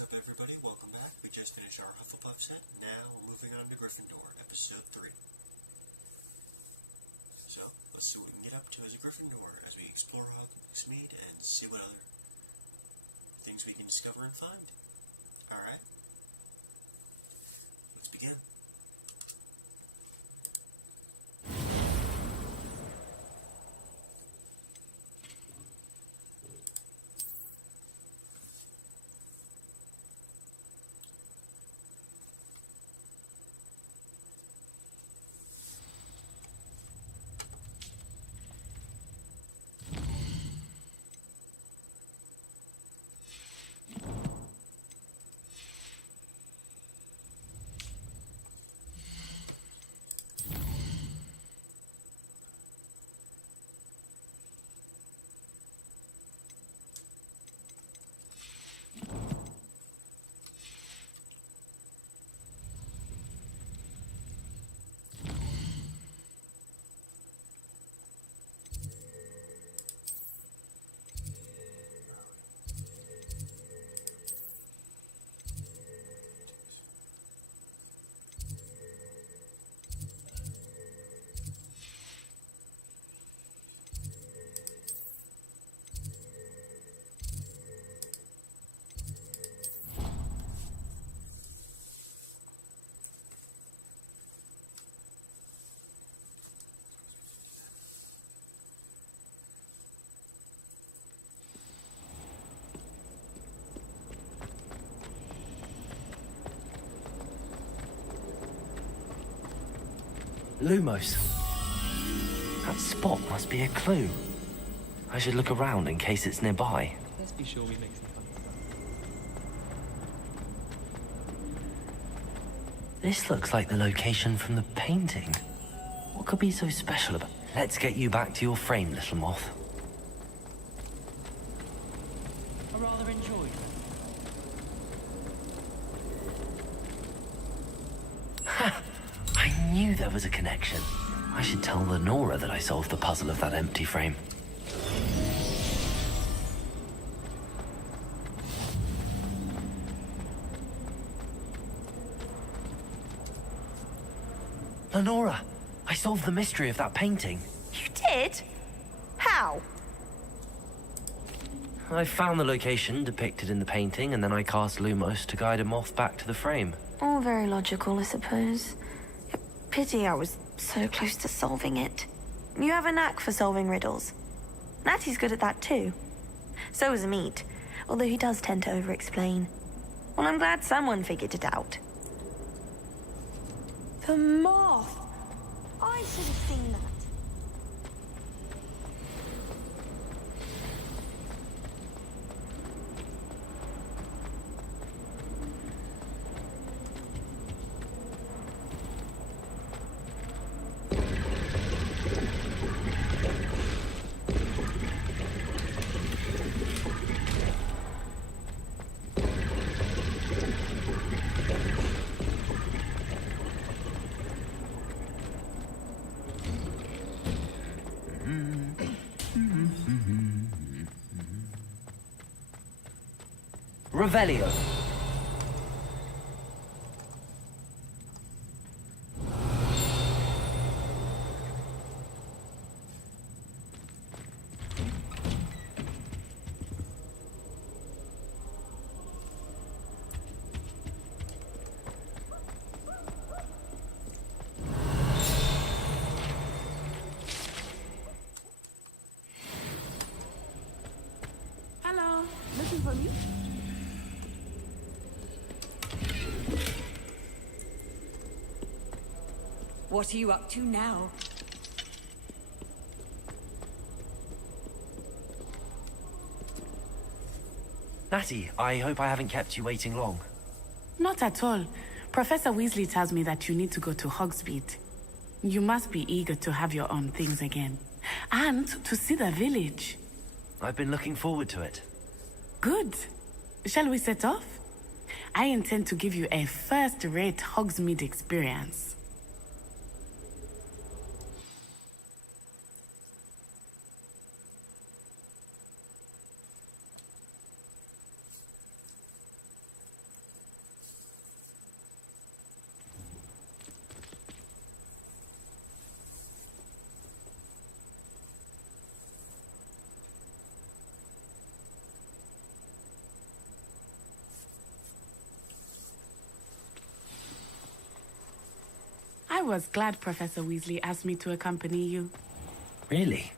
up, everybody? Welcome back. We just finished our Hufflepuff set. Now we're moving on to Gryffindor, episode 3. So, let's see what we can get up to as a Gryffindor as we explore Hogsmeade and see what other things we can discover and find. Alright. Let's begin. Lumos. That spot must be a clue. I should look around in case it's nearby. Let's be sure we make some fun stuff. This looks like the location from the painting. What could be so special about it? Let's get you back to your frame, little moth. I rather enjoyed it. Ha! I knew there was a connection. I should tell Lenora that I solved the puzzle of that empty frame. Lenora, I solved the mystery of that painting. You did? How? I found the location depicted in the painting, and then I cast Lumos to guide a moth back to the frame. All very logical, I suppose. Pity I was so close to solving it. You have a knack for solving riddles. Natty's good at that too. So is Meat, although he does tend to over-explain. Well, I'm glad someone figured it out. The moth! I should have seen that. Revelio. Hello, looking for me? What are you up to now? Natty, I hope I haven't kept you waiting long. Not at all. Professor Weasley tells me that you need to go to Hogsmeade. You must be eager to have your own things again. And to see the village. I've been looking forward to it. Good. Shall we set off? I intend to give you a first-rate Hogsmeade experience. I was glad Professor Weasley asked me to accompany you. Really?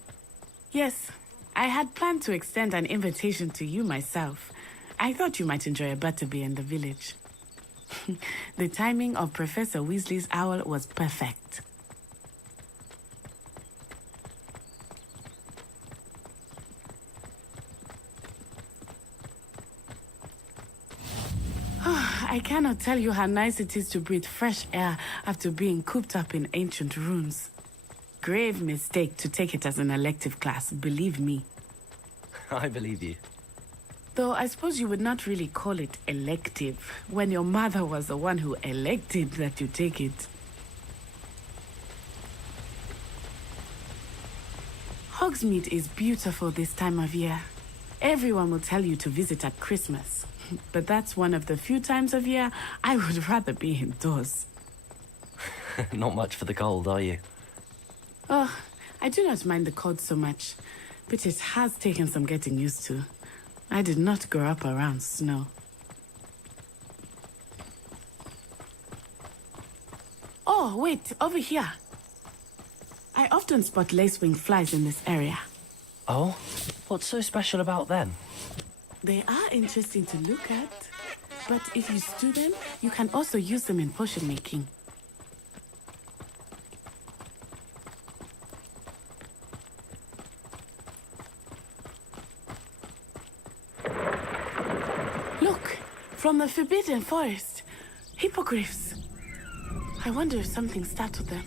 Yes, I had planned to extend an invitation to you myself. I thought you might enjoy a butterbeer in the village. The timing of Professor Weasley's owl was perfect. I cannot tell you how nice it is to breathe fresh air after being cooped up in ancient rooms. Grave mistake to take it as an elective class, believe me. I believe you. Though I suppose you would not really call it elective when your mother was the one who elected that you take it. Hogsmeade is beautiful this time of year. Everyone will tell you to visit at Christmas. But that's one of the few times of year I would rather be indoors. Not much for the cold, are you? Oh, I do not mind the cold so much, but it has taken some getting used to. I did not grow up around snow. Oh, wait, over here. I often spot lacewing flies in this area. Oh? What's so special about them? They are interesting to look at, but if you stew them, you can also use them in potion making. Look, from the Forbidden Forest, hippogriffs. I wonder if something startled them.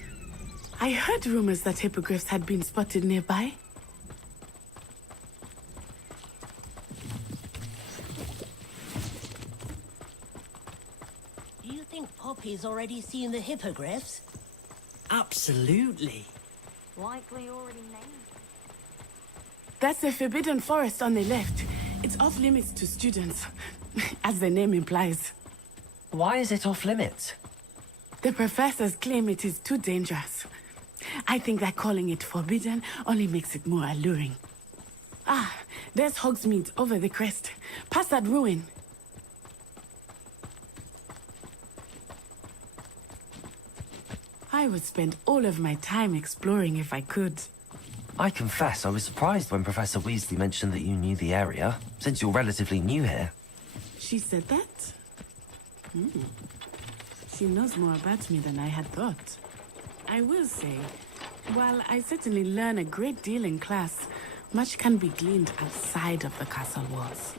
I heard rumors that hippogriffs had been spotted nearby. Poppy's already seen the hippogriffs? Absolutely. Likely already named. That's the Forbidden Forest on the left. It's off limits to students, as the name implies. Why is it off limits? The professors claim it is too dangerous. I think that calling it forbidden only makes it more alluring. Ah, there's Hogsmeade over the crest, past that ruin. I would spend all of my time exploring if I could. I confess I was surprised when Professor Weasley mentioned that you knew the area, since you're relatively new here. She said that? She knows more about me than I had thought. I will say, while I certainly learn a great deal in class, much can be gleaned outside of the castle walls.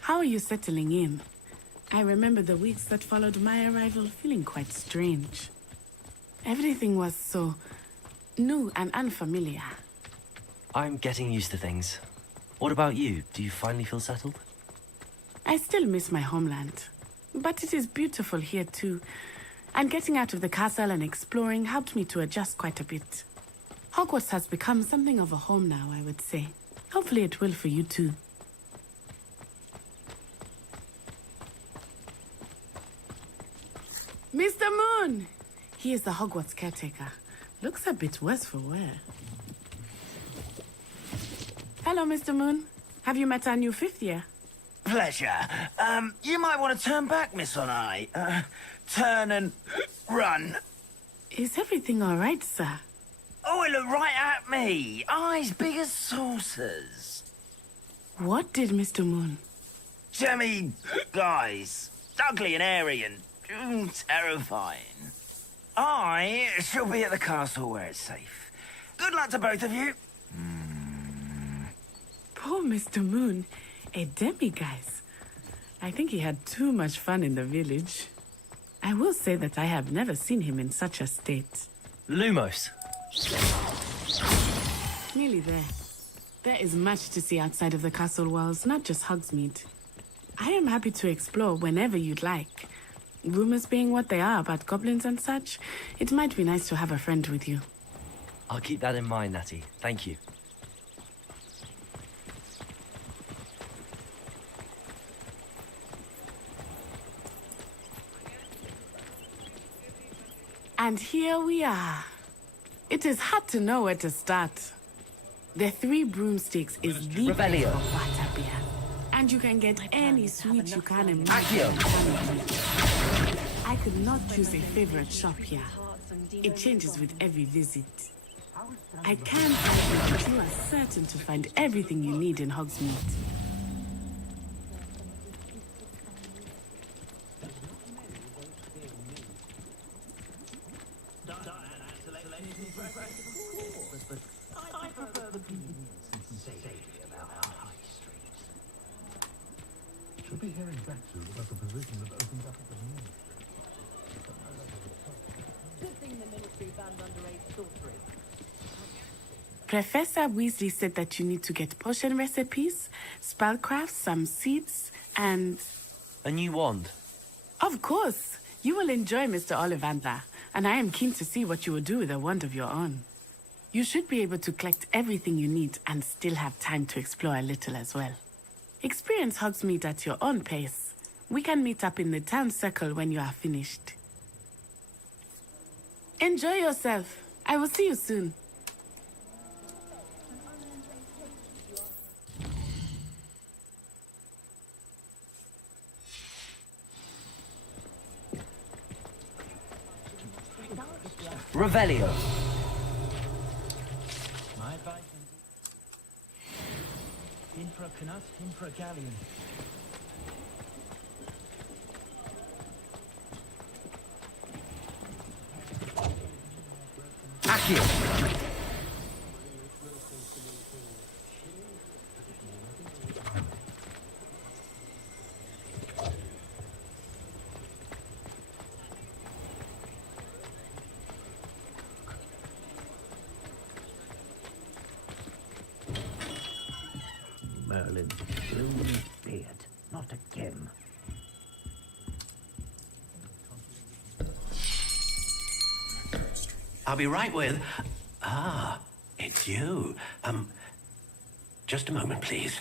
How are you settling in? I remember the weeks that followed my arrival feeling quite strange. Everything was so new and unfamiliar. I'm getting used to things. What about you? Do you finally feel settled? I still miss my homeland, but it is beautiful here too. And getting out of the castle and exploring helped me to adjust quite a bit. Hogwarts has become something of a home now, I would say. Hopefully it will for you too. Mr. Moon! He is the Hogwarts caretaker. Looks a bit worse for wear. Hello, Mr. Moon. Have you met our new fifth year? Pleasure. You might want to turn back, Miss Onai. Turn and run. Is everything all right, sir? Oh, it looked right at me. Eyes big as saucers. What did Mr. Moon? Jemmy guys. Ugly and airy and terrifying. I shall be at the castle where it's safe. Good luck to both of you. Poor Mr. Moon. A demiguise. I think he had too much fun in the village. I will say that I have never seen him in such a state. Lumos. Nearly there. There is much to see outside of the castle walls, not just Hogsmeade. I am happy to explore whenever you'd like. Rumors being what they are about goblins and such, it might be nice to have a friend with you. I'll keep that in mind, Natty. Thank you. And here we are. It is hard to know where to start. The Three Broomsticks is the place Revelio. for butterbeer. And you can get any sweet you can imagine. Accio. I could not choose a favorite shop here. It changes with every visit. I can't say that you are certain to find everything you need in Hogsmeade. Should be hearing back soon about the position that opened up at the moon. Good thing the military banned underage sorcery. Professor Weasley said that you need to get potion recipes, spellcrafts, some seeds, and... A new wand. Of course! You will enjoy Mr. Ollivander, and I am keen to see what you will do with a wand of your own. You should be able to collect everything you need and still have time to explore a little as well. Experience Hogsmeade at your own pace. We can meet up in the town circle when you are finished. Enjoy yourself. I will see you soon. Revelio. My advice in for a canut, in for a galleon. Accio. Merlin, bloom beard, not again. I'll be right with... Ah, it's you. Just a moment, please.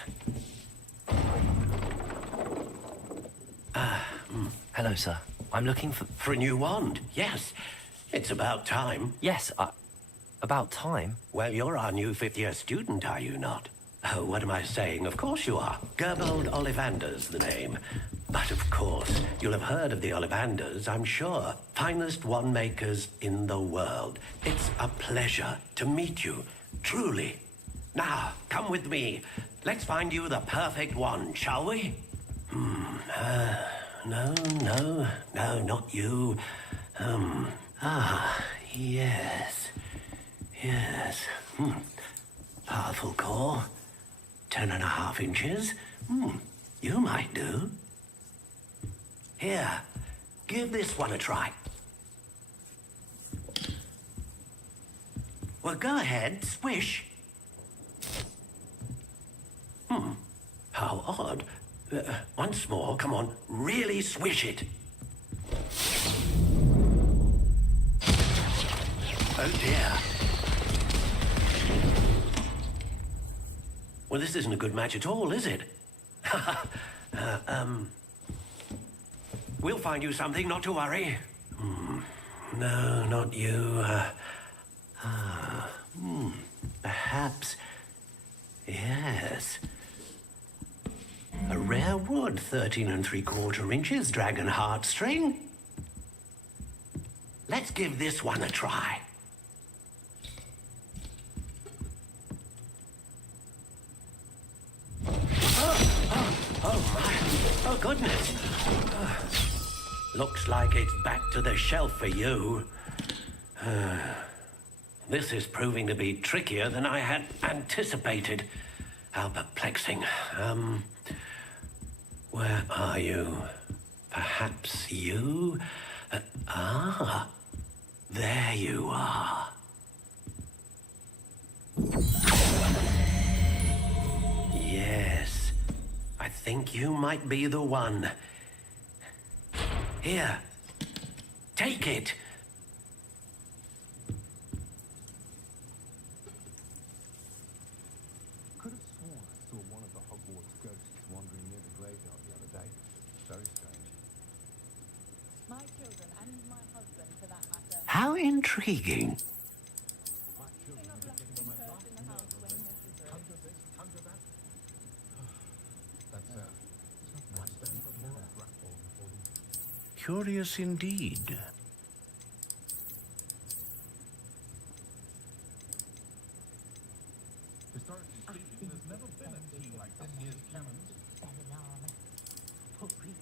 Hello, sir. I'm looking for... For a new wand, yes. It's about time. Yes, about time. Well, you're our new fifth-year student, are you not? Oh, what am I saying? Of course you are. Gerbold Ollivander's the name. But of course, you'll have heard of the Ollivanders, I'm sure. Finest wand makers in the world. It's a pleasure to meet you, truly. Now, come with me. Let's find you the perfect wand, shall we? No, not you. Yes. Powerful core. 10.5 inches. You might do. Here, give this one a try. Well, go ahead, swish. How odd. Once more, come on, really swish it. Oh dear. Well, this isn't a good match at all, is it? We'll find you something, not to worry. No, not you. Perhaps. Yes. A rare wood, 13 3/4 inches, dragon heartstring. Let's give this one a try. Oh, goodness. Looks like it's back to the shelf for you. This is proving to be trickier than I had anticipated. How perplexing. Where are you? Perhaps you? There you are. Yes, I think you might be the one. Here, take it. Could have sworn I saw one of the Hogwarts ghosts wandering near the graveyard the other day. Very strange. My children and my husband, for that matter. How intriguing. Curious indeed.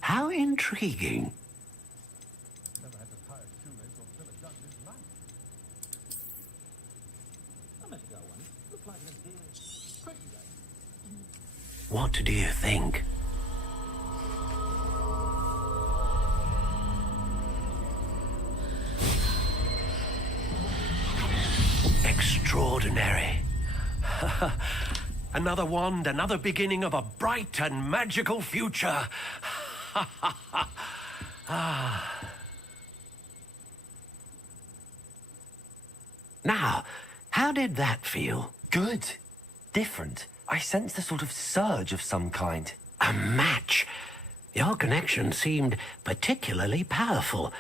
How intriguing. What do you think? Extraordinary. Another wand, another beginning of a bright and magical future. Now, how did that feel? Good. Different. I sensed a sort of surge of some kind. A match. Your connection seemed particularly powerful.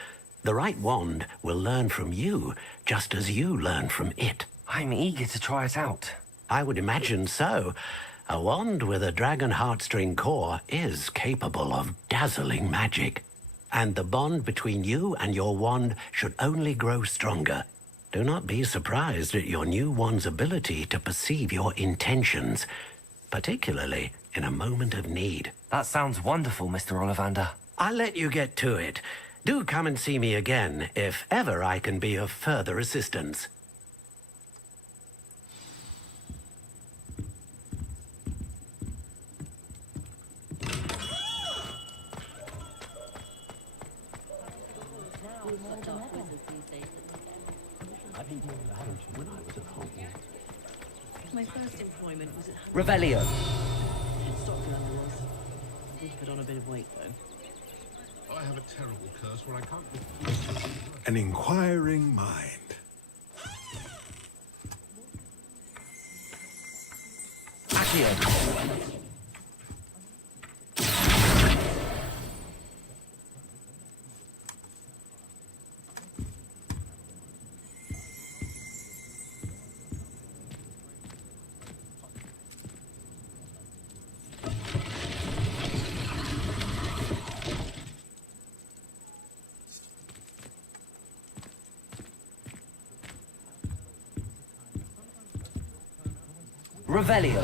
The right wand will learn from you, just as you learn from it. I'm eager to try it out. I would imagine so. A wand with a dragon heartstring core is capable of dazzling magic. And the bond between you and your wand should only grow stronger. Do not be surprised at your new wand's ability to perceive your intentions, particularly in a moment of need. That sounds wonderful, Mr. Ollivander. I'll let you get to it. Do come and see me again if ever I can be of further assistance. My first employment was at Revelio. Scotland was. I did put on a bit of weight though. I have a terrible curse where I can't... An inquiring mind. Accio. Revelio.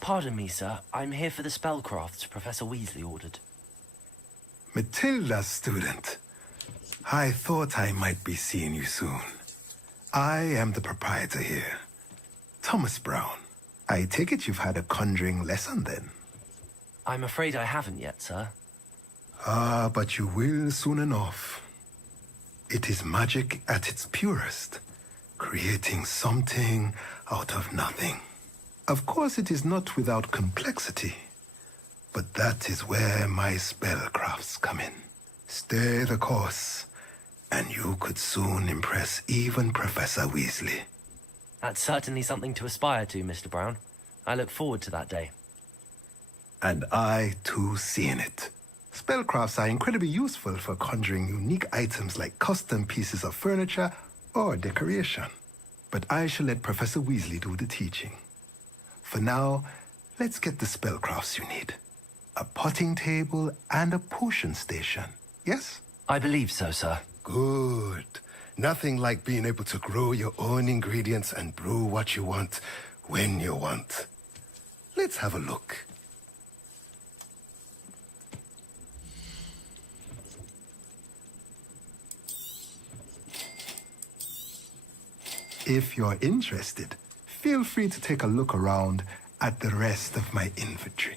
Pardon me, sir. I'm here for the spellcrafts Professor Weasley ordered. Matilda, student. I thought I might be seeing you soon. I am the proprietor here, Thomas Brown. I take it you've had a conjuring lesson then? I'm afraid I haven't yet, sir. Ah, but you will soon enough. It is magic at its purest, creating something out of nothing. Of course, it is not without complexity, but that is where my spellcrafts come in. Stay the course, and you could soon impress even Professor Weasley. That's certainly something to aspire to, Mr. Brown. I look forward to that day. And I, too, seeing it. Spellcrafts are incredibly useful for conjuring unique items like custom pieces of furniture or decoration. But I shall let Professor Weasley do the teaching. For now, let's get the spellcrafts you need. A potting table and a potion station, yes? I believe so, sir. Good. Nothing like being able to grow your own ingredients and brew what you want when you want. Let's have a look. If you're interested, feel free to take a look around at the rest of my inventory.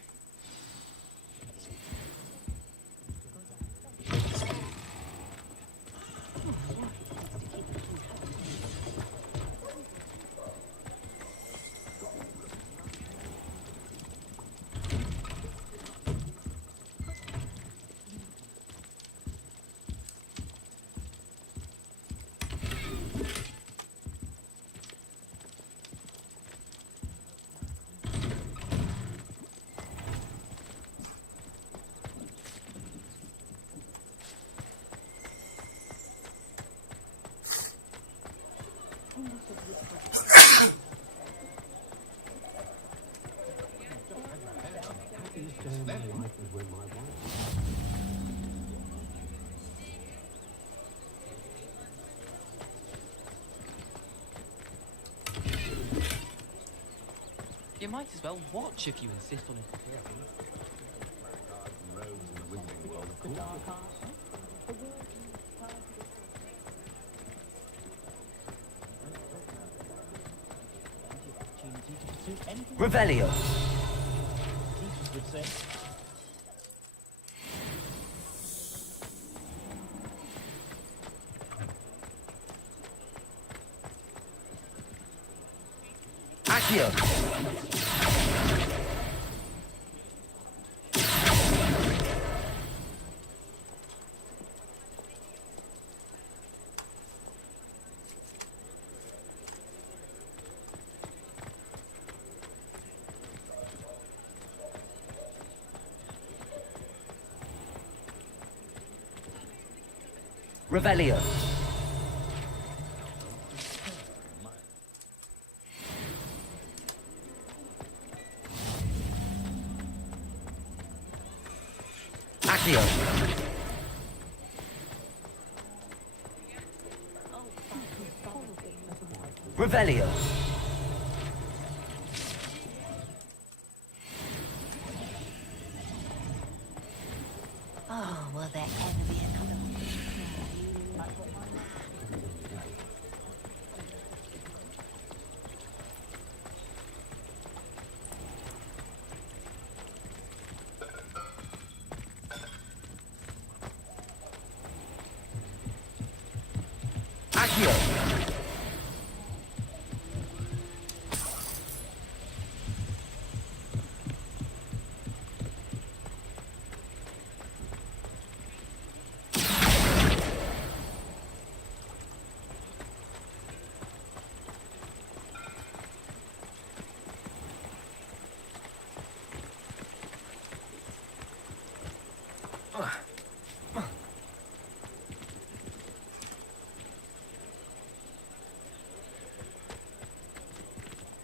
You might as well watch if you insist on it. Revelio. Accio. Revelio. Accio. Revelio. Oh, will there ever be another one? Accio.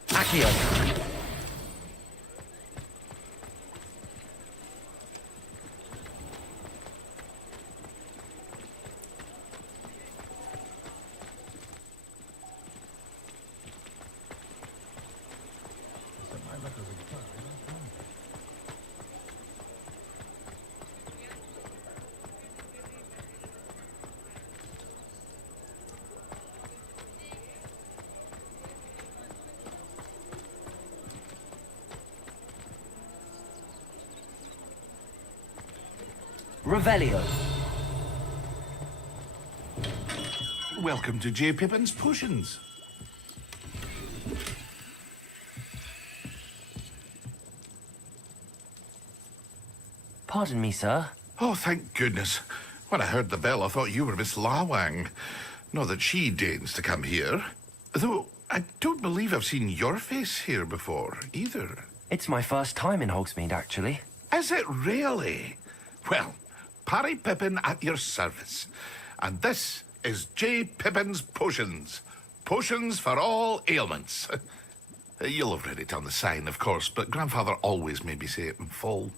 Accio. Revelio. Welcome to J. Pippin's Potions. Pardon me, sir. Oh, thank goodness. When I heard the bell, I thought you were Miss Lawang. Not that she deigns to come here. Though, I don't believe I've seen your face here before, either. It's my first time in Hogsmeade, actually. Is it really? Well, Parry Pippin at your service. And this is J. Pippin's Potions. Potions for all ailments. You'll have read it on the sign, of course, but Grandfather always made me say it in full.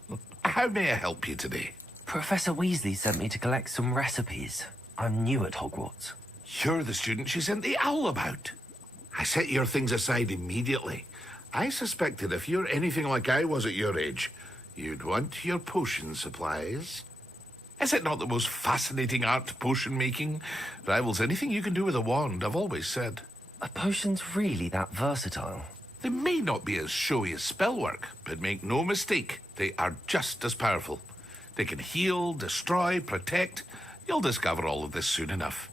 How may I help you today? Professor Weasley sent me to collect some recipes. I'm new at Hogwarts. You're the student she sent the owl about. I set your things aside immediately. I suspected if you're anything like I was at your age, you'd want your potion supplies. Is it not the most fascinating art, potion making? Rivals anything you can do with a wand, I've always said. Are potions really that versatile? They may not be as showy as spellwork, but make no mistake, they are just as powerful. They can heal, destroy, protect. You'll discover all of this soon enough.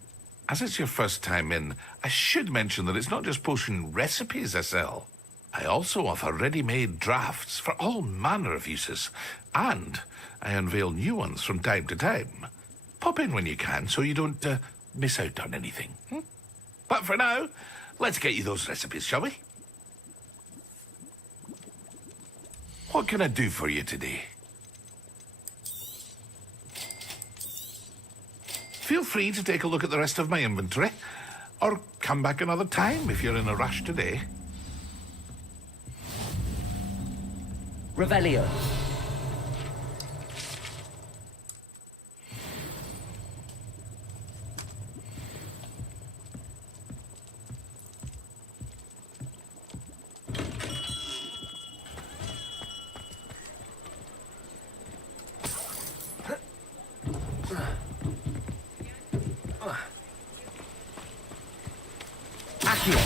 As it's your first time in, I should mention that it's not just potion recipes I sell. I also offer ready-made drafts for all manner of uses, and I unveil new ones from time to time. Pop in when you can so you don't miss out on anything. But for now, let's get you those recipes, shall we? What can I do for you today? Feel free to take a look at the rest of my inventory, or come back another time if you're in a rush today. Revelio. Accio!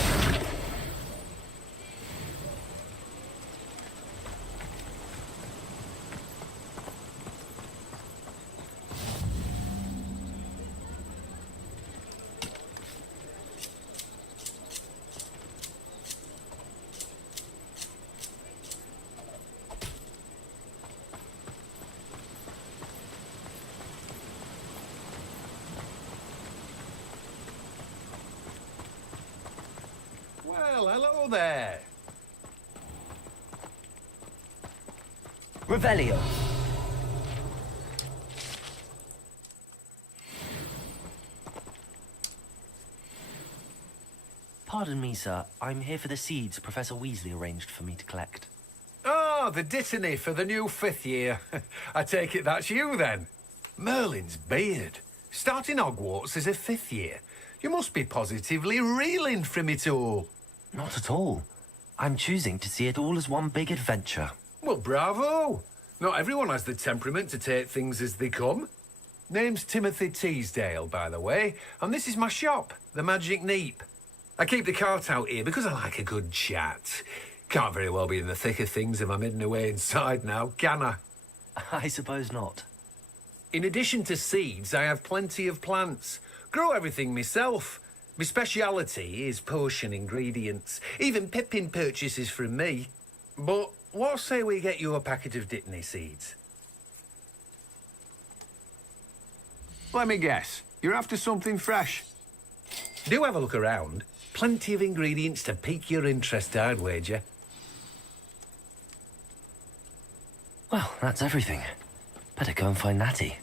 Well, hello there. Revelio. Pardon me, sir. I'm here for the seeds Professor Weasley arranged for me to collect. Oh, the dittany for the new 5th year. I take it that's you, then. Merlin's beard. Starting Hogwarts as a 5th year. You must be positively reeling from it all. Not at all. I'm choosing to see it all as one big adventure. Well, bravo. Not everyone has the temperament to take things as they come. Name's Timothy Teasdale, by the way, and this is my shop, the Magic Neep. I keep the cart out here because I like a good chat. Can't very well be in the thick of things if I'm hidden away inside now, can I? I suppose not. In addition to seeds, I have plenty of plants. Grow everything myself. My speciality is potion ingredients. Even Pippin purchases from me. But what say we get you a packet of Dittany seeds? Let me guess. You're after something fresh. Do have a look around. Plenty of ingredients to pique your interest, I'd wager. Well, that's everything. Better go and find Natty.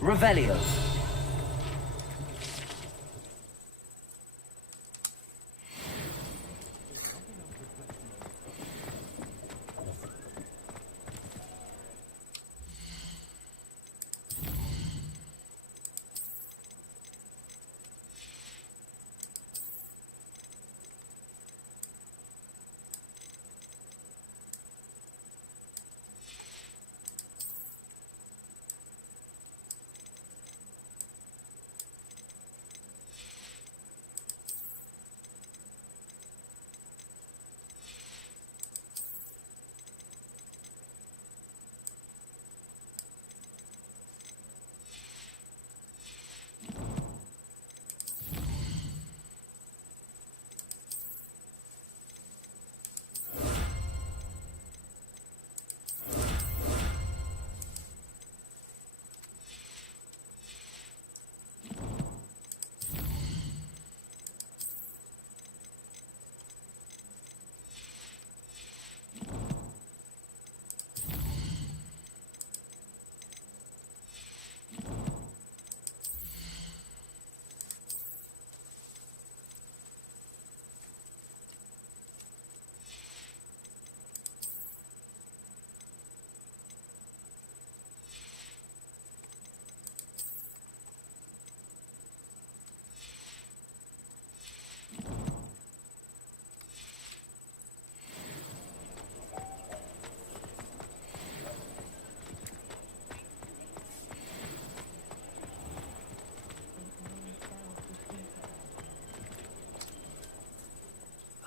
Revelio.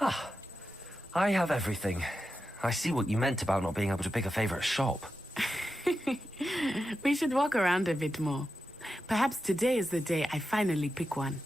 Ah, I have everything. I see what you meant about not being able to pick a favorite shop. We should walk around a bit more. Perhaps today is the day I finally pick one.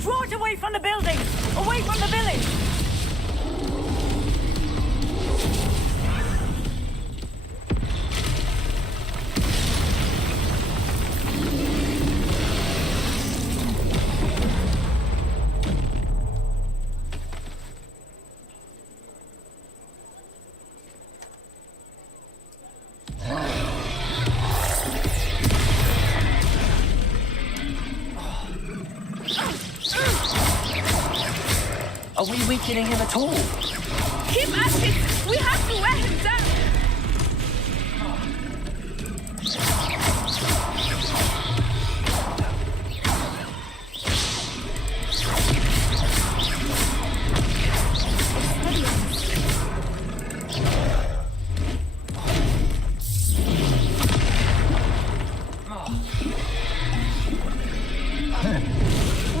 Draw it away from the building! Away from the village! Are we weakening him at all? Keep at it! We have to wear him down!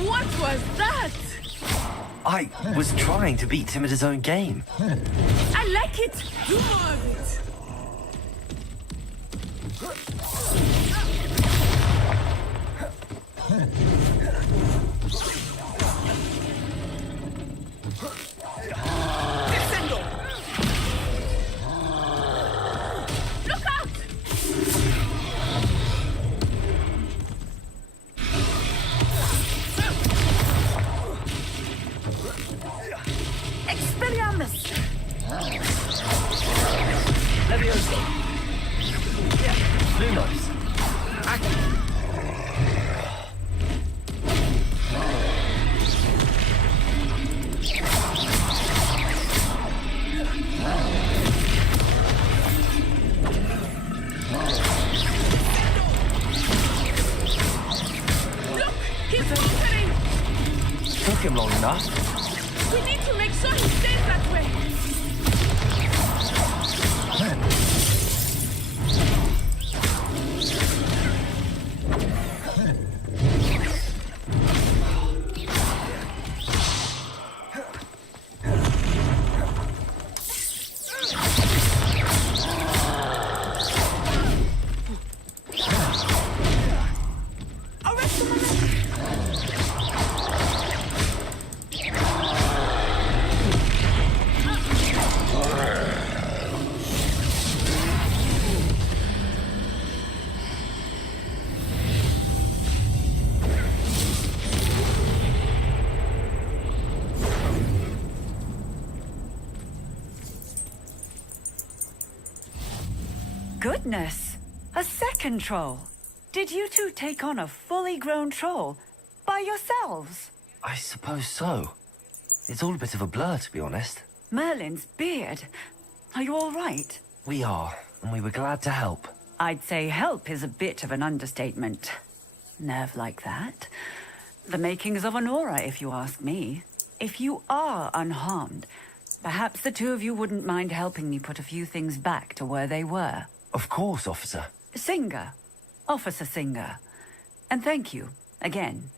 What was that? I was trying to beat him at his own game. I like it! Do more of it! Descendo! Look out! Expelliarmus! Levioso. Lumos. Look! He's faltering! Took him long enough. We need to make sure he stays that way! Goodness! A second troll! Did you two take on a fully grown troll by yourselves? I suppose so. It's all a bit of a blur, to be honest. Merlin's beard. Are you all right? We are, and we were glad to help. I'd say help is a bit of an understatement. Nerve like that. The makings of an aura, if you ask me. If you are unharmed, perhaps the two of you wouldn't mind helping me put a few things back to where they were. Of course, officer. Singer. Officer Singer. And thank you, again.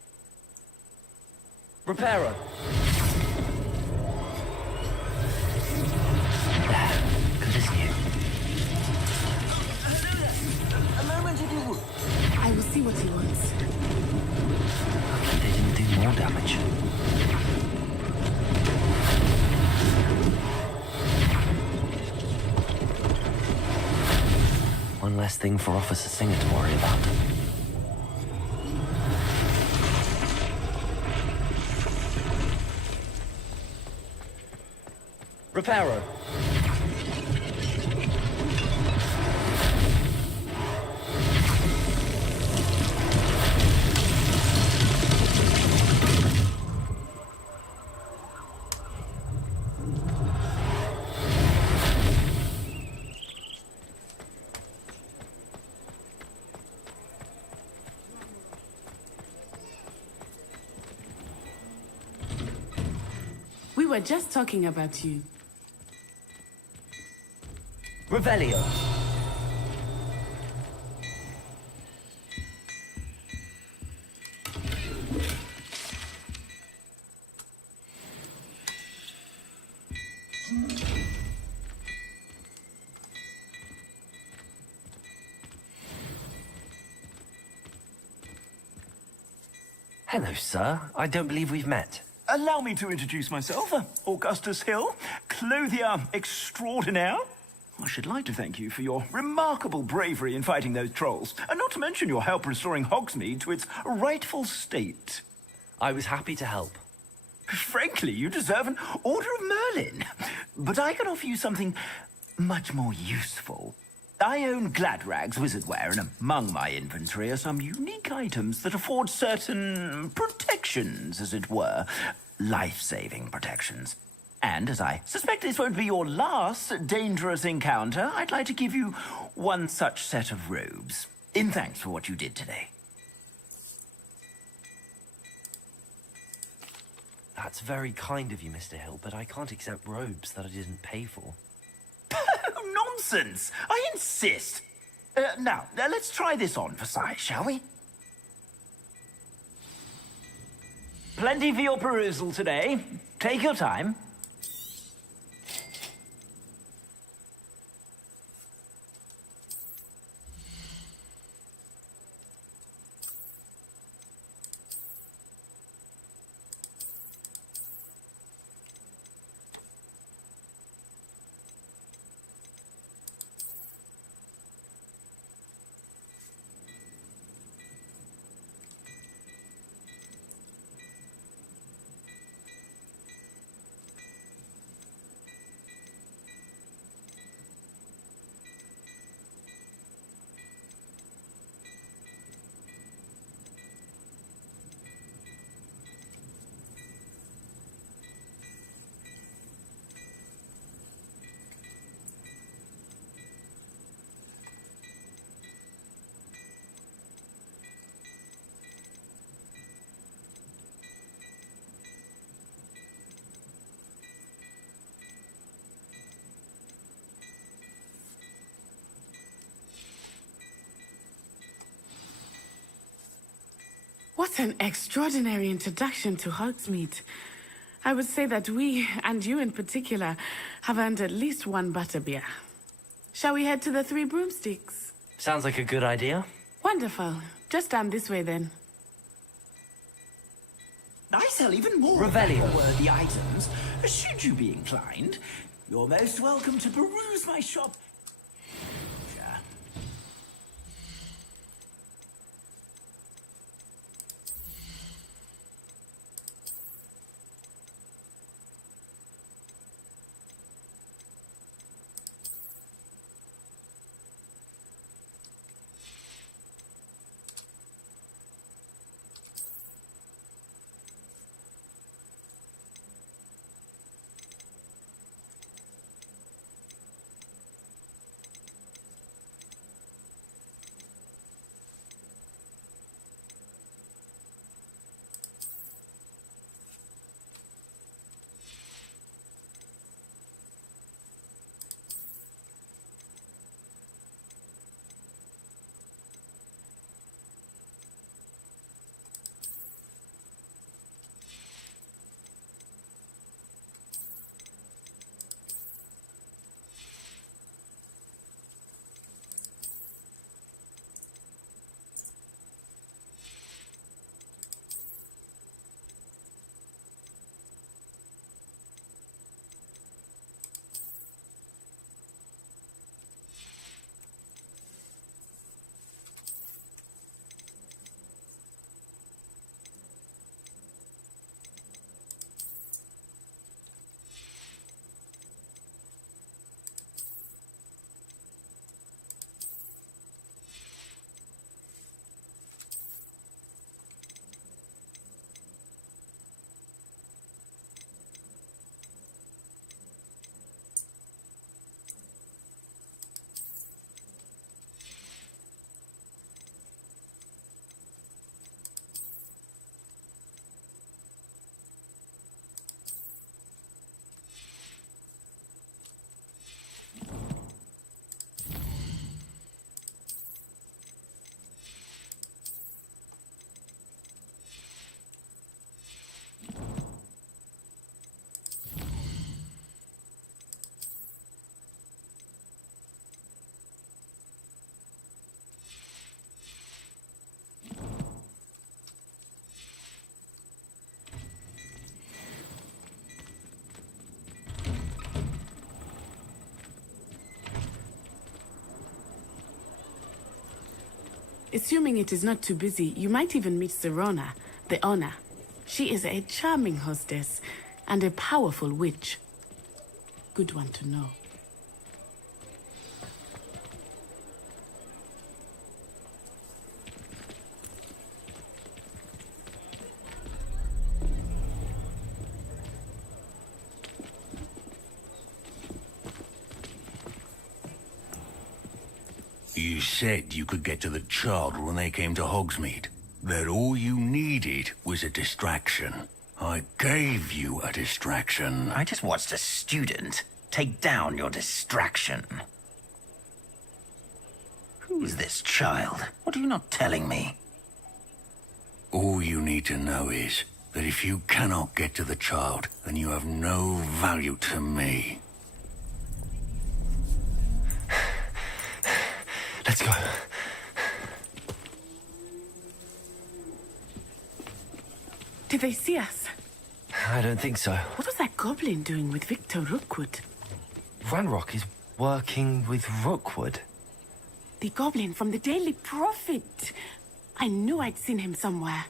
Reparo. Good as new. A moment if you would. I will see what he wants. Lucky they didn't do more damage. One less thing for Officer Singer to worry about. Reparo. We were just talking about you. Revelio. Hello, sir. I don't believe we've met. Allow me to introduce myself, Augustus Hill, clothier extraordinaire. I should like to thank you for your remarkable bravery in fighting those trolls, and not to mention your help restoring Hogsmeade to its rightful state. I was happy to help. Frankly, you deserve an Order of Merlin. But I can offer you something much more useful. I own Gladrag's wizardware, and among my inventory are some unique items that afford certain protections, as it were. Life-saving protections. And as I suspect this won't be your last dangerous encounter, I'd like to give you one such set of robes, in thanks for what you did today. That's very kind of you, Mr. Hill, but I can't accept robes that I didn't pay for. Nonsense! I insist! Now, let's try this on for size, shall we? Plenty for your perusal today. Take your time. What an extraordinary introduction to Hogsmeade. I would say that we, and you in particular, have earned at least one butterbeer. Shall we head to the Three Broomsticks? Sounds like a good idea. Wonderful. Just down this way then. I sell even more Revelio. worthy items. Should you be inclined, you're most welcome to peruse my shop. Assuming it is not too busy, you might even meet Sirona, the owner. She is a charming hostess and a powerful witch. Good one to know. You said you could get to the child when they came to Hogsmeade. That all you needed was a distraction. I gave you a distraction. I just watched a student take down your distraction. Who is this child? What are you not telling me? All you need to know is that if you cannot get to the child, then you have no value to me. Let's go. Did they see us? I don't think so. What was that goblin doing with Victor Rookwood? Ranrock is working with Rookwood. The goblin from the Daily Prophet. I knew I'd seen him somewhere.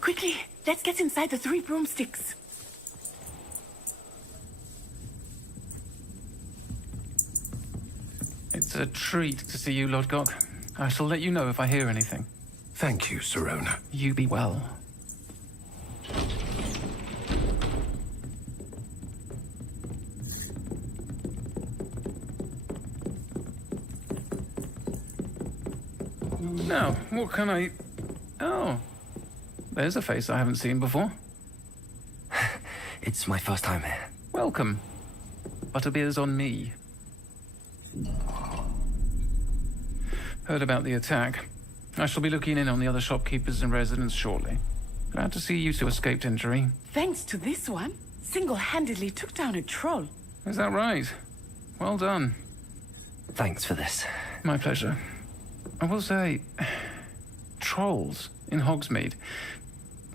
Quickly, let's get inside the 3 broomsticks. It's a treat to see you, Lodgok. I shall let you know if I hear anything. Thank you, Sirona. You be well. Now, what can I... Oh, there's a face I haven't seen before. It's my first time here. Welcome. Butterbeer's on me. Heard about the attack. I shall be looking in on the other shopkeepers and residents shortly. Glad to see you two escaped injury. Thanks to this one, single-handedly took down a troll. Is that right? Well done. Thanks for this. My pleasure. I will say, trolls in Hogsmeade.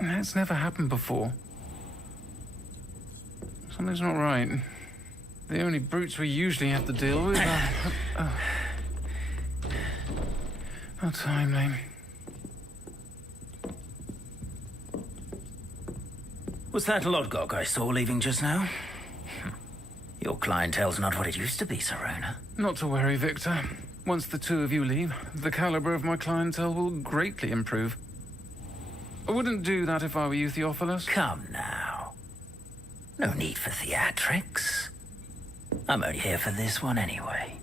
That's never happened before. Something's not right. The only brutes we usually have to deal with are... How timely. Was that Lodgok I saw leaving just now? Your clientele's not what it used to be, Sirona. Not to worry, Victor. Once the two of you leave, the caliber of my clientele will greatly improve. I wouldn't do that if I were you, Theophilus. Come now. No need for theatrics. I'm only here for this one anyway.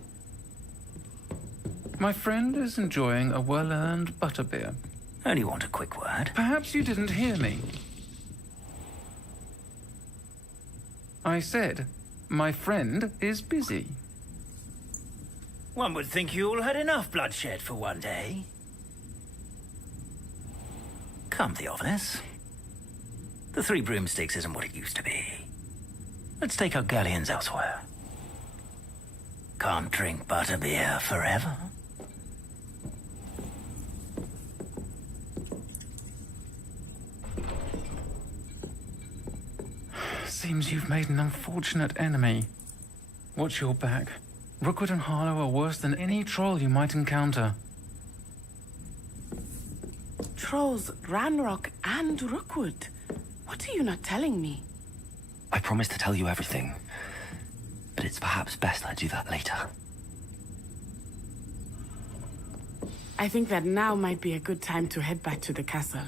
My friend is enjoying a well-earned butterbeer. Only want a quick word. Perhaps you didn't hear me. I said, my friend is busy. One would think you all had enough bloodshed for one day. Come, Theophilus. The 3 broomsticks isn't what it used to be. Let's take our galleons elsewhere. Can't drink butterbeer forever. Seems you've made an unfortunate enemy. Watch your back. Rookwood and Harlow are worse than any troll you might encounter. Trolls, Ranrock, and Rookwood. What are you not telling me? I promise to tell you everything, but it's perhaps best I do that later. I think that now might be a good time to head back to the castle.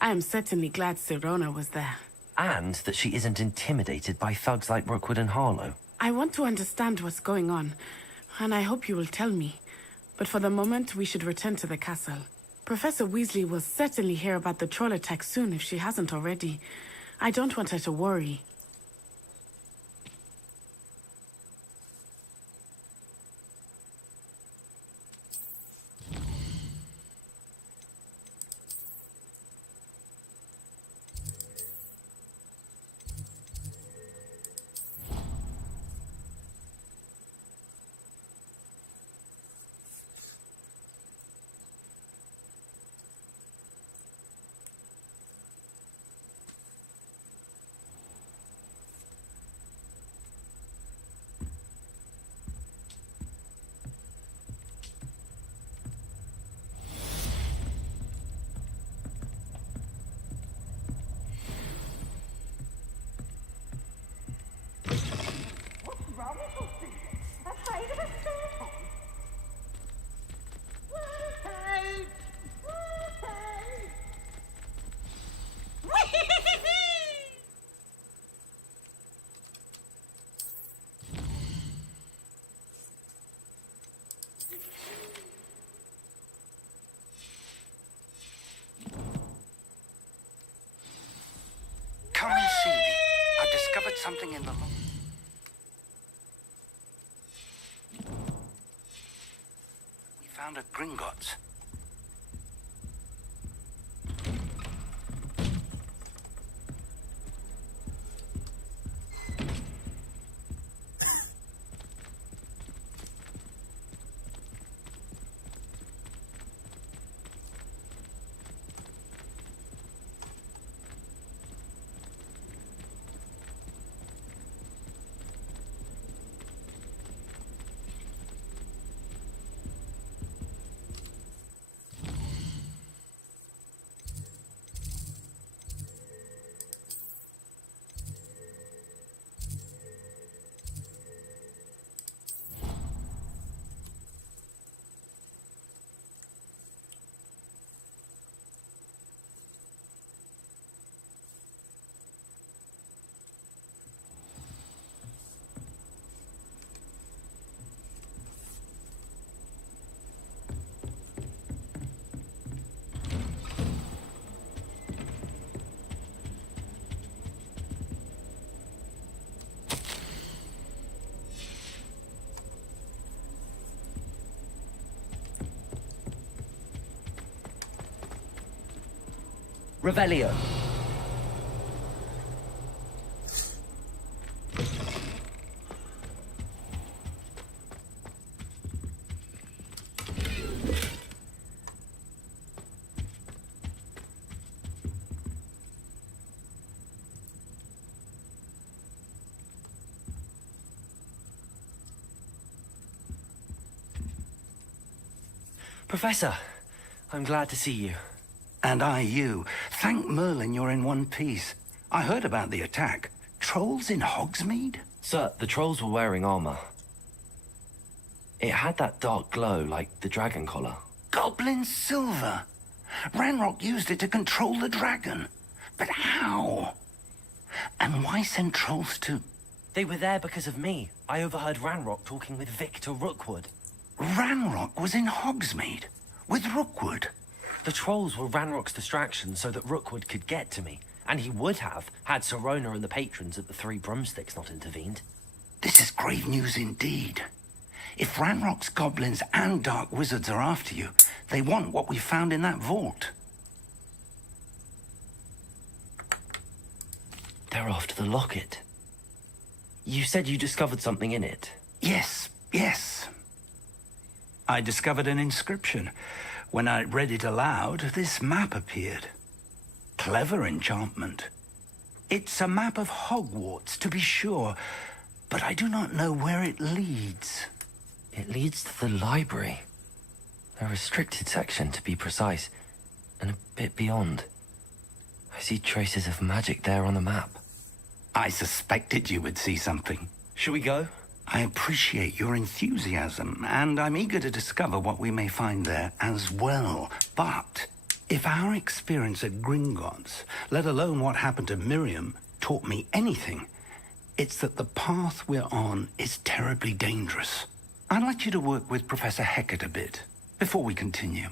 I am certainly glad Sirona was there. And that she isn't intimidated by thugs like Rookwood and Harlow. I want to understand what's going on, and I hope you will tell me. But for the moment, we should return to the castle. Professor Weasley will certainly hear about the troll attack soon if she hasn't already. I don't want her to worry. something in the... We found a Gringotts. Revelio. Professor, I'm glad to see you. And I you. Thank Merlin you're in one piece. I heard about the attack. Trolls in Hogsmeade? Sir, the trolls were wearing armor. It had that dark glow like the dragon collar. Goblin silver. Ranrock used it to control the dragon. But how? And why send trolls to... They were there because of me. I overheard Ranrock talking with Victor Rookwood. Ranrock was in Hogsmeade? With Rookwood? The trolls were Ranrock's distraction so that Rookwood could get to me. And he would have, had Sirona and the patrons at the Three Broomsticks not intervened. This is grave news indeed. If Ranrock's goblins and dark wizards are after you, they want what we found in that vault. They're after the locket. You said you discovered something in it. Yes. I discovered an inscription. When I read it aloud, this map appeared. Clever enchantment. It's a map of Hogwarts, to be sure, but I do not know where it leads. It leads to the library. A restricted section, to be precise, and a bit beyond. I see traces of magic there on the map. I suspected you would see something. Shall we go? I appreciate your enthusiasm, and I'm eager to discover what we may find there as well. But if our experience at Gringotts, let alone what happened to Miriam, taught me anything, it's that the path we're on is terribly dangerous. I'd like you to work with Professor Hecat a bit, before we continue.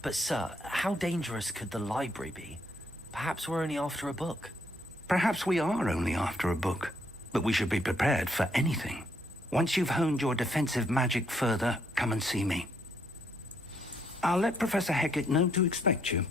But sir, how dangerous could the library be? Perhaps we're only after a book. Perhaps we are only after a book, but we should be prepared for anything. Once you've honed your defensive magic further, come and see me. I'll let Professor Hecat know to expect you.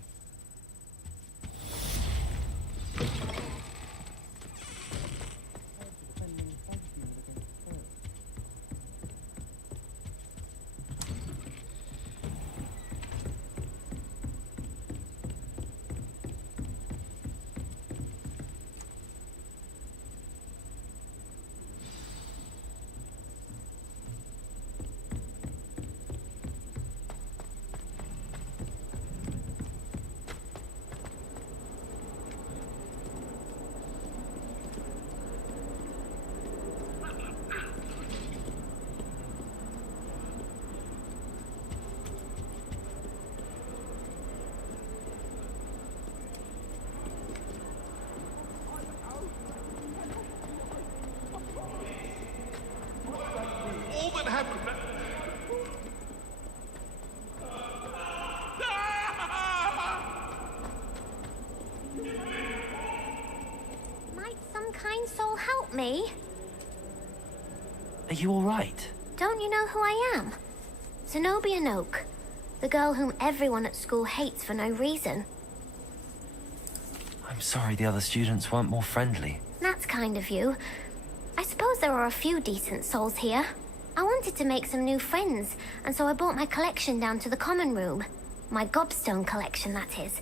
me? Are you alright? Don't you know who I am? Zenobia Noak, the girl whom everyone at school hates for no reason. I'm sorry the other students weren't more friendly. That's kind of you. I suppose there are a few decent souls here. I wanted to make some new friends, and so I brought my collection down to the common room. My gobstone collection, that is.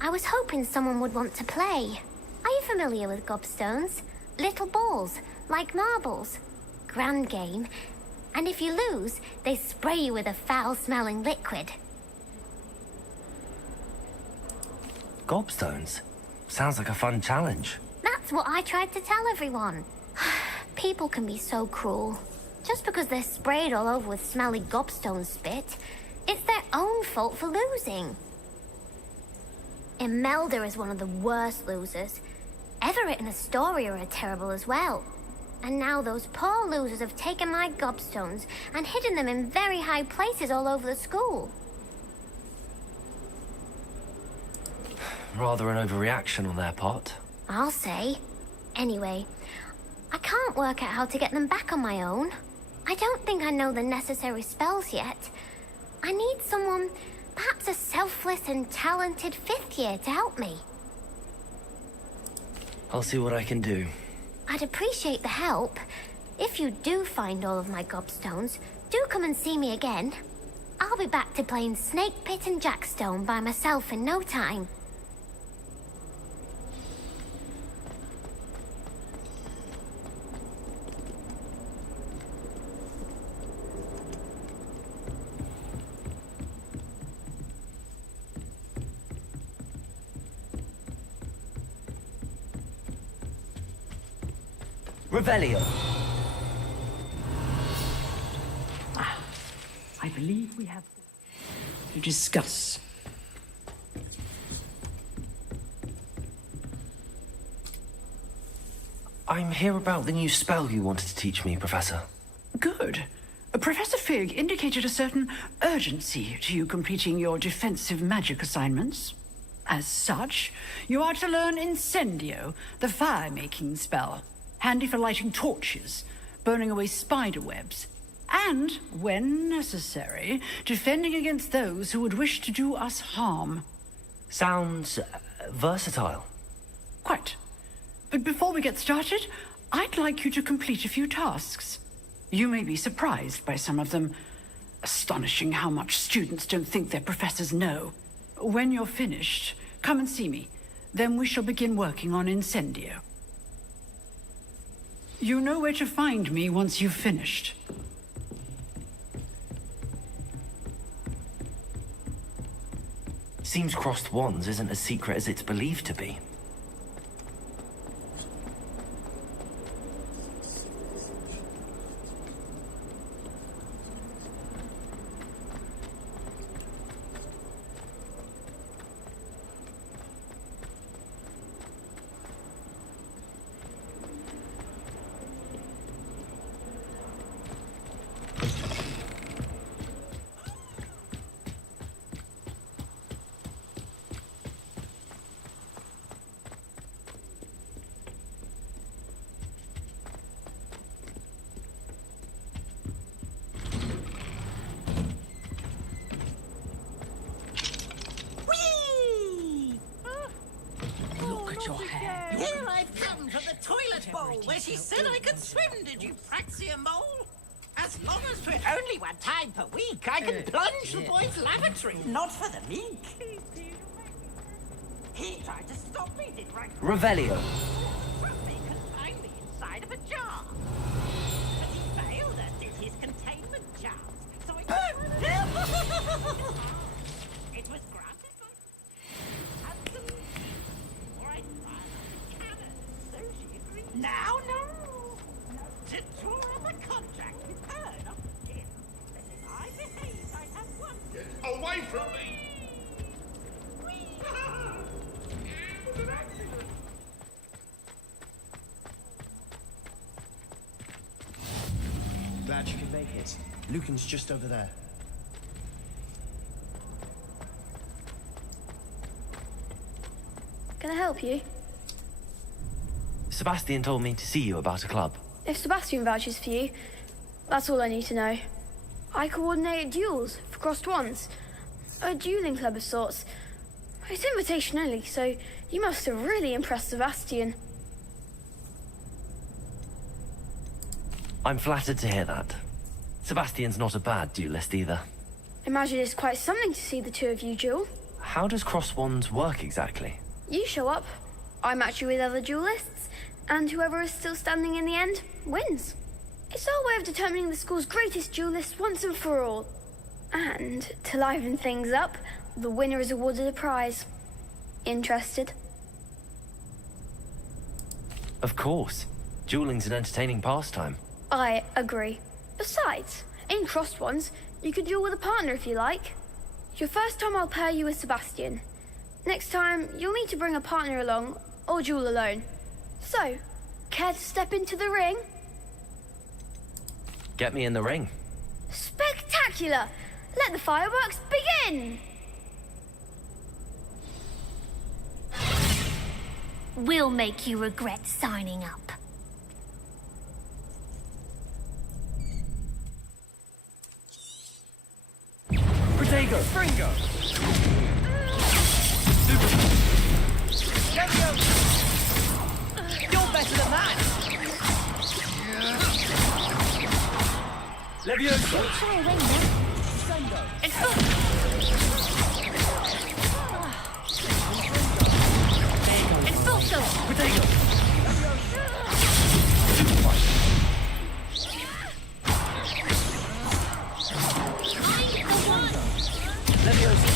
I was hoping someone would want to play. Are you familiar with gobstones? Little balls, like marbles. Grand game. And if you lose, they spray you with a foul-smelling liquid. Gobstones? Sounds like a fun challenge. That's what I tried to tell everyone. People can be so cruel. Just because they're sprayed all over with smelly gobstone spit, it's their own fault for losing. Imelda is one of the worst losers. Everett and Astoria are terrible as well. And now those poor losers have taken my gobstones and hidden them in very high places all over the school. Rather an overreaction on their part. I'll say. Anyway, I can't work out how to get them back on my own. I don't think I know the necessary spells yet. I need someone, perhaps a selfless and talented fifth year to help me. I'll see what I can do. I'd appreciate the help. If you do find all of my gobstones, do come and see me again. I'll be back to playing Snake Pit and Jackstone by myself in no time. Revelio. I believe we have to discuss. I'm here about the new spell you wanted to teach me, Professor. Good. Professor Fig indicated a certain urgency to you completing your defensive magic assignments. As such, you are to learn Incendio, the fire-making spell. Handy for lighting torches, burning away spider webs, and, when necessary, defending against those who would wish to do us harm. Sounds versatile. Quite. But before we get started, I'd like you to complete a few tasks. You may be surprised by some of them. Astonishing how much students don't think their professors know. When you're finished, come and see me. Then we shall begin working on Incendio. You know where to find me once you've finished. Seems crossed wands isn't as secret as it's believed to be. Where she said I could swim, did you praxia mole? As long as for only 1 time per week, I can plunge the boy's lavatory. Not for the meek. He tried to stop me, did right? Revelio. They confined me inside of a jar. But he failed at it, his containment jars. So I it was granted by... Absolutely. Or I'd fire a cannon. So she agreed. Now, no. To draw up a contract with her, not with him. That if I behaved, I'd have one. Get away from me! Glad you could make it. Lucan's just over there. Can I help you? Sebastian told me to see you about a club. If Sebastian vouches for you, that's all I need to know. I coordinate duels for crossed wands. A dueling club of sorts. It's invitation only, so you must have really impressed Sebastian. I'm flattered to hear that. Sebastian's not a bad duelist either. Imagine it's quite something to see the two of you duel. How does cross wands work exactly? You show up, I match you with other duelists, and whoever is still standing in the end wins. It's our way of determining the school's greatest duelist once and for all. And to liven things up, the winner is awarded a prize. Interested? Of course. Dueling's an entertaining pastime. I agree. Besides, in crossed ones, you could duel with a partner if you like. Your first time I'll pair you with Sebastian. Next time, you'll need to bring a partner along, or duel alone. So, care to step into the ring? Get me in the ring. Spectacular! Let the fireworks begin! We'll make you regret signing up. Protego! Fringo! You're better than that! Leviosa! Try a ring then. Expulso! Protego! Leviosa!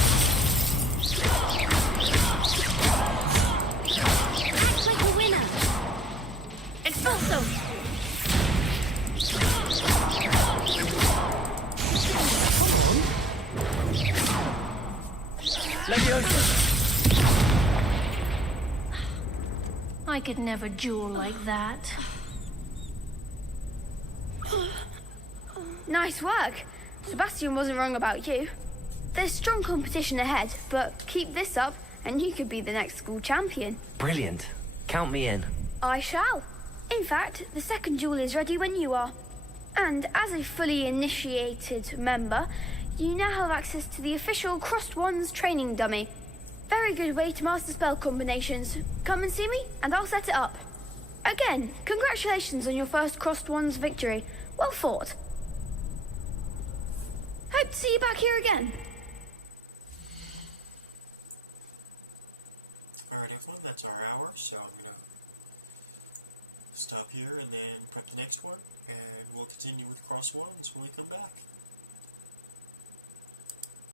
Act like a winner. Expulso! Leviosa! I could never duel like that. Nice work. Sebastian wasn't wrong about you. There's strong competition ahead, but keep this up and you could be the next school champion. Brilliant. Count me in. I shall. In fact, the second duel is ready when you are. And as a fully initiated member, you now have access to the official Crossed Wands training dummy. Very good way to master spell combinations. Come and see me, and I'll set it up. Again, congratulations on your first Crossed Wands victory. Well fought. Hope to see you back here again. Alright everyone, that's our hour, so I'm gonna stop here and then prep the next one, and we'll continue with cross wands when we come back.